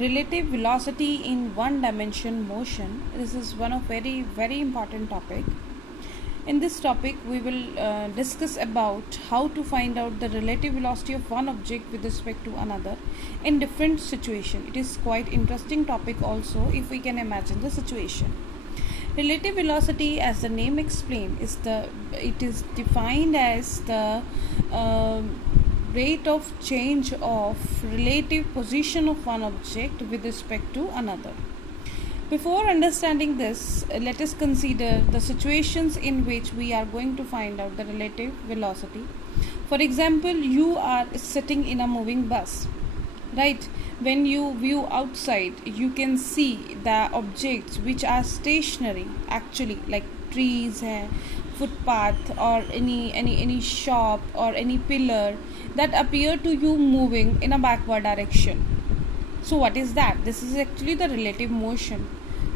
Relative velocity in one dimension motion. This is one of very important topic. In this topic we will discuss about how to find out the relative velocity of one object with respect to another in different situation. It is quite interesting topic also if we can imagine the situation. Relative velocity, as the name explains, it is defined as the rate of change of relative position of one object with respect to another. Before understanding this, let us consider the situations in which we are going to find out the relative velocity. For example, you are sitting in a moving bus, right? When you view outside, you can see the objects which are stationary, actually, like trees, footpath, or any shop or any pillar that appear to you moving in a backward direction. So what is that? This is actually the relative motion.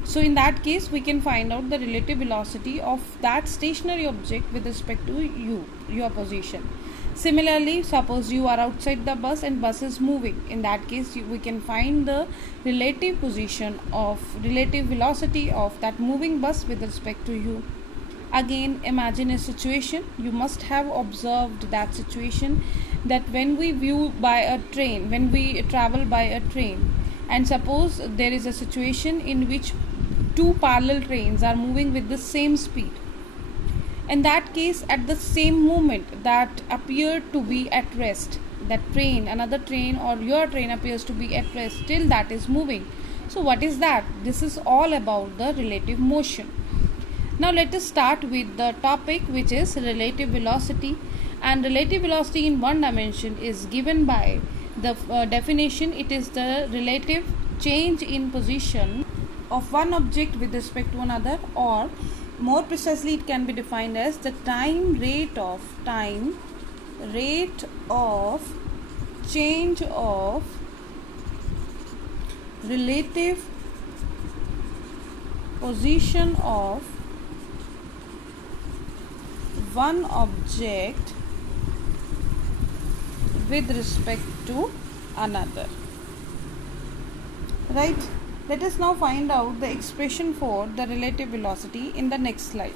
So in that case, we can find out the relative velocity of that stationary object with respect to your position. Similarly, suppose you are outside the bus and bus is moving. In that case, we can find the relative velocity of that moving bus with respect to you. Again, imagine a situation. You must have observed that situation, that when we travel by a train, and suppose there is a situation in which two parallel trains are moving with the same speed. In that case, at the same moment that appeared to be at rest, that train, another train or your train appears to be at rest, still that is moving. So what is that? This is all about the relative motion. Now let us start with the topic, which is relative velocity. And relative velocity in one dimension is given by the definition. It is the relative change in position of one object with respect to another, or more precisely it can be defined as the rate of change of relative position of one object with respect to another. Right? Let us now find out the expression for the relative velocity in the next slide.